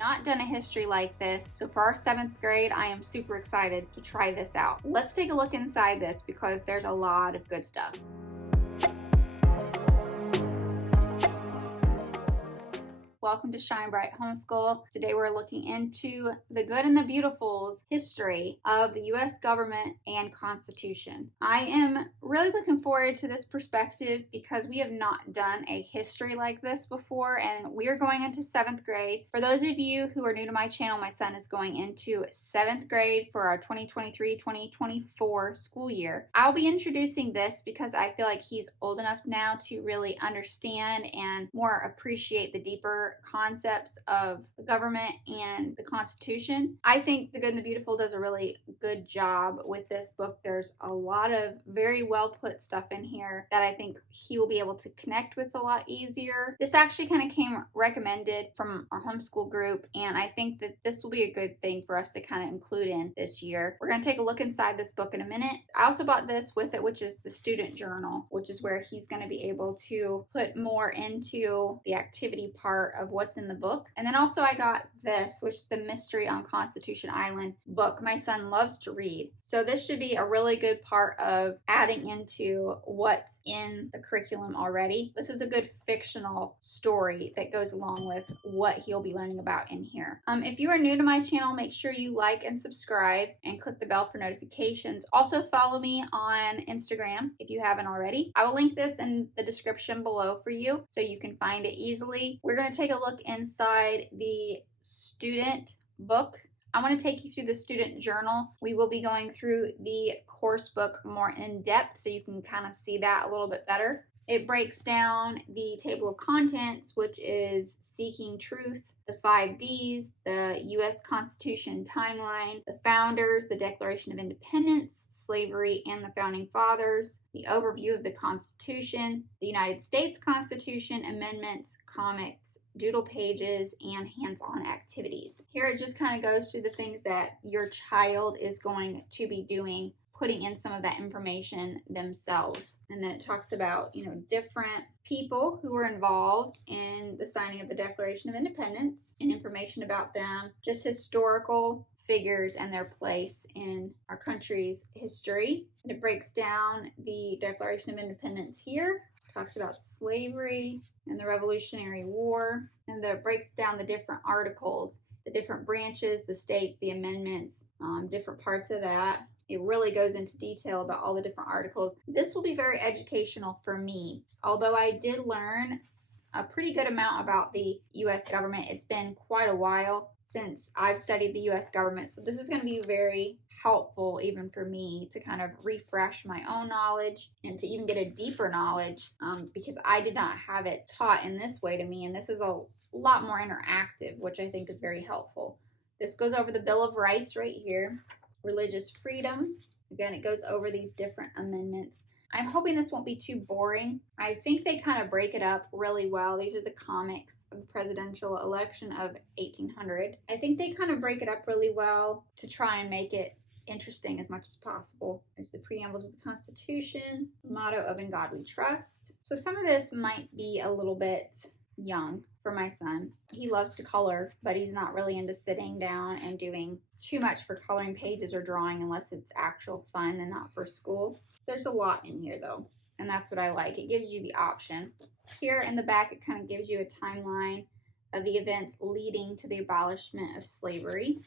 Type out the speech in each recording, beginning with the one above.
not done a history like this, so for our 7th grade, I am super excited to try this out. Let's take a look inside this because there's a lot of good stuff. Welcome to Shine Bright Homeschool. Today we're looking into the Good and the Beautiful's history of the U.S. government and Constitution. I am really looking forward to this perspective because we have not done a history like this before, and we are going into 7th grade. For those of you who are new to my channel, my son is going into 7th grade for our 2023-2024 school year. I'll be introducing this because I feel like he's old enough now to really understand and more appreciate the deeper concepts of the government and the Constitution. I think The Good and the Beautiful does a really good job with this book. There's a lot of very well put stuff in here that I think he will be able to connect with a lot easier. This actually kind of came recommended from our homeschool group, and I think that this will be a good thing for us to kind of include in this year. We're going to take a look inside this book in a minute. I also bought this with it, which is the student journal, which is where he's going to be able to put more into the activity part of what's in the book. And then also I got this, which is the Mystery on Constitution Island book. My son loves to read, so this should be a really good part of adding into what's in the curriculum already. This is a good fictional story that goes along with what he'll be learning about in here. If you are new to my channel, make sure you like and subscribe and click the bell for notifications. Also follow me on Instagram if you haven't already. I will link this in the description below for you so you can find it easily. We're going to take a look inside the student book. I want to take you through the student journal. We will be going through the course book more in depth so you can kind of see that a little bit better. It breaks down the table of contents, which is seeking truth, the 5 Ds, the U.S. Constitution timeline, the founders, the Declaration of Independence, slavery, and the founding fathers, the overview of the Constitution, the United States Constitution, amendments, comics, doodle pages, and hands-on activities. Here it just kind of goes through the things that your child is going to be doing, putting in some of that information themselves. And then it talks about, different people who were involved in the signing of the Declaration of Independence and information about them, just historical figures and their place in our country's history. And it breaks down the Declaration of Independence here, talks about slavery and the Revolutionary War, and that breaks down the different articles, the different branches, the states, the amendments, different parts of that. It really goes into detail about all the different articles. This will be very educational for me. Although I did learn a pretty good amount about the U.S. government, it's been quite a while since I've studied the U.S. government. So this is going to be very helpful even for me to kind of refresh my own knowledge and to even get a deeper knowledge because I did not have it taught in this way to me. And this is a lot more interactive, which I think is very helpful. This goes over the Bill of Rights right here. Religious freedom. Again, it goes over these different amendments. I'm hoping this won't be too boring. I think they kind of break it up really well. These are the comics of the presidential election of 1800. I think they kind of break it up really well to try and make it interesting as much as possible. There's the preamble to the Constitution, motto of In God We Trust. So some of this might be a little bit young for my son. He loves to color, but he's not really into sitting down and doing too much for coloring pages or drawing unless it's actual fun and not for school. There's a lot in here though, and that's what I like. It gives you the option. Here in the back, it kind of gives you a timeline of the events leading to the abolishment of slavery.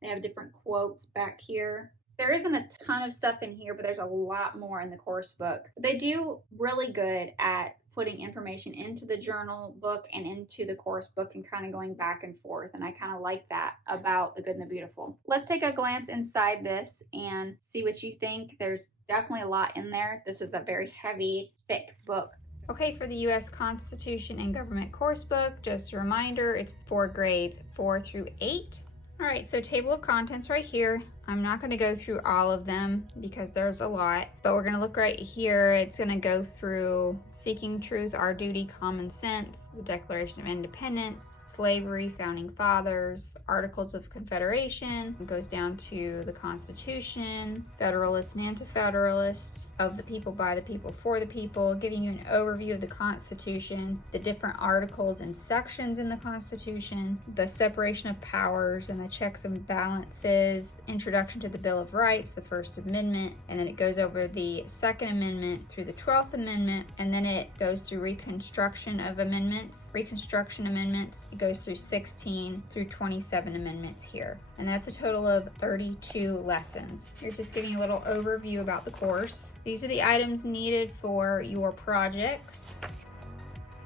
They have different quotes back here. There isn't a ton of stuff in here, but there's a lot more in the course book. They do really good at putting information into the journal book and into the course book and kind of going back and forth. And I kind of like that about The Good and the Beautiful. Let's take a glance inside this and see what you think. There's definitely a lot in there. This is a very heavy, thick book. Okay, for the U.S. Constitution and Government course book, just a reminder, it's for grades 4 through 8. All right, so table of contents right here. I'm not going to go through all of them because there's a lot, but we're going to look right here. It's going to go through seeking truth, our duty, common sense, the Declaration of Independence, slavery, founding fathers, Articles of Confederation. It goes down to the Constitution, Federalists and Anti-Federalists, of the people, by the people, for the people, giving you an overview of the Constitution, the different articles and sections in the Constitution, the separation of powers and the checks and balances, introduction to the Bill of Rights, the First Amendment, and then it goes over the Second Amendment through the 12th Amendment, and then it goes through Reconstruction Amendments. It goes through 16 through 27 amendments here. And that's a total of 32 lessons. Here's just giving you a little overview about the course. These are the items needed for your projects.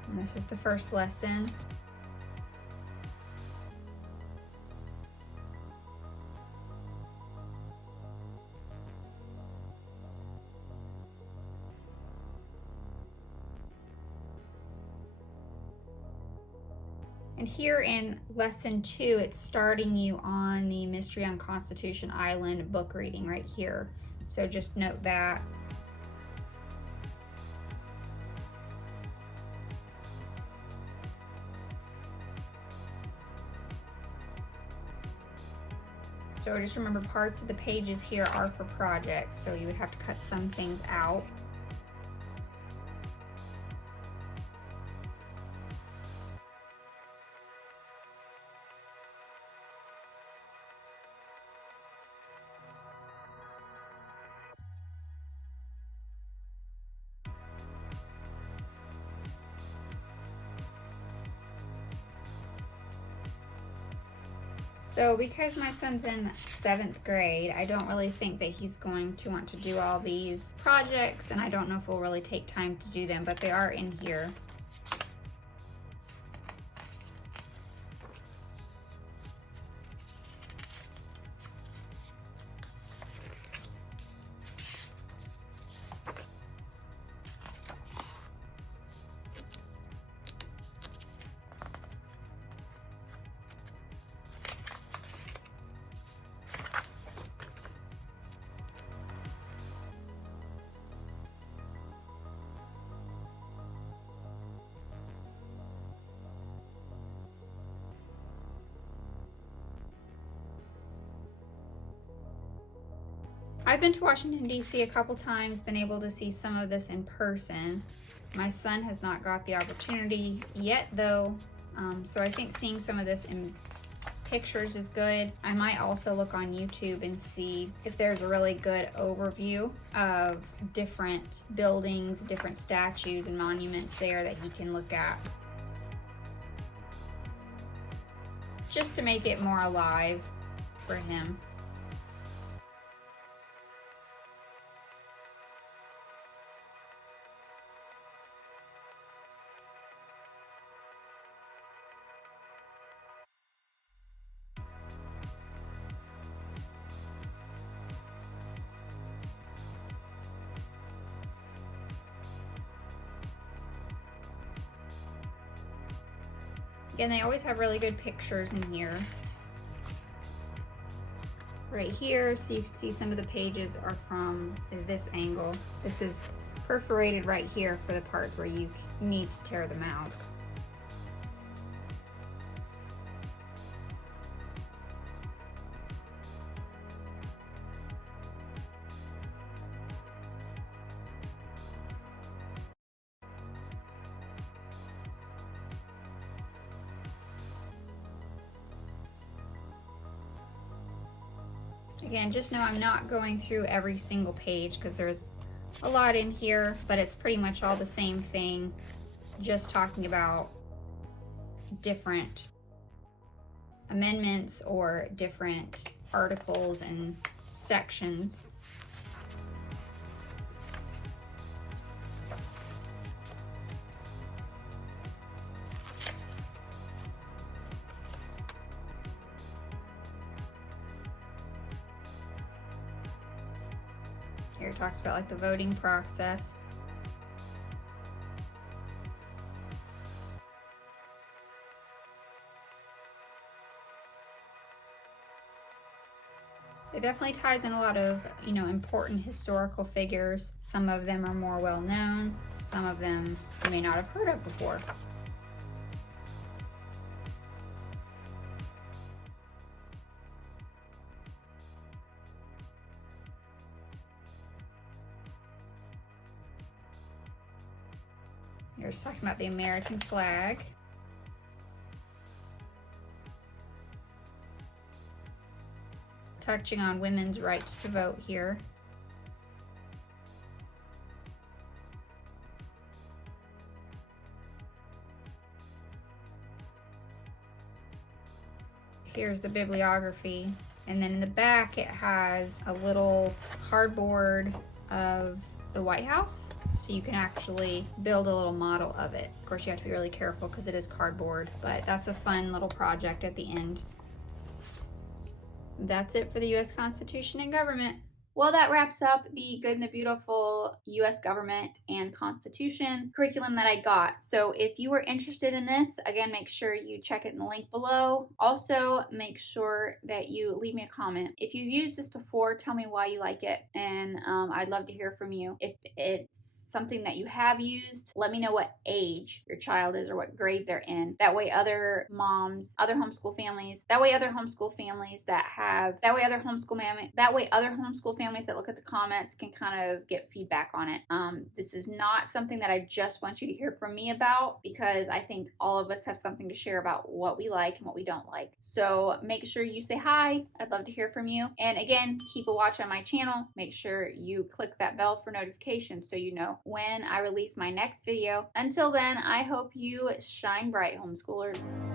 And this is the first lesson. And here in lesson 2, it's starting you on the Mystery on Constitution Island book reading right here. So just note that. So just remember, parts of the pages here are for projects, so you would have to cut some things out. So because my son's in 7th grade, I don't really think that he's going to want to do all these projects, and I don't know if we'll really take time to do them, but they are in here. I've been to Washington, D.C. a couple times, been able to see some of this in person. My son has not got the opportunity yet, though, so I think seeing some of this in pictures is good. I might also look on YouTube and see if there's a really good overview of different buildings, different statues and monuments there that he can look at, just to make it more alive for him. Again, they always have really good pictures in here. Right here, so you can see some of the pages are from this angle. This is perforated right here for the parts where you need to tear them out. Again, just know I'm not going through every single page because there's a lot in here, but it's pretty much all the same thing, just talking about different amendments or different articles and sections. Here it talks about like the voting process. It definitely ties in a lot of, important historical figures. Some of them are more well known. Some of them you may not have heard of before. Here's talking about the American flag. Touching on women's rights to vote here. Here's the bibliography, and then in the back it has a little cardboard of the White House, so you can actually build a little model of it. Of course, you have to be really careful because it is cardboard, but that's a fun little project at the end. That's it for the U.S. Constitution and government. Well, that wraps up the Good and the Beautiful U.S. Government and Constitution curriculum that I got. So if you are interested in this, again, make sure you check it in the link below. Also, make sure that you leave me a comment. If you've used this before, tell me why you like it, and I'd love to hear from you. If it's something that you have used, let me know what age your child is or what grade they're in. That way other moms, other homeschool families that look at the comments can kind of get feedback on it. This is not something that I just want you to hear from me about, because I think all of us have something to share about what we like and what we don't like. So make sure you say hi. I'd love to hear from you. And again, keep a watch on my channel. Make sure you click that bell for notifications so you know when I release my next video. Until then, I hope you shine bright, homeschoolers.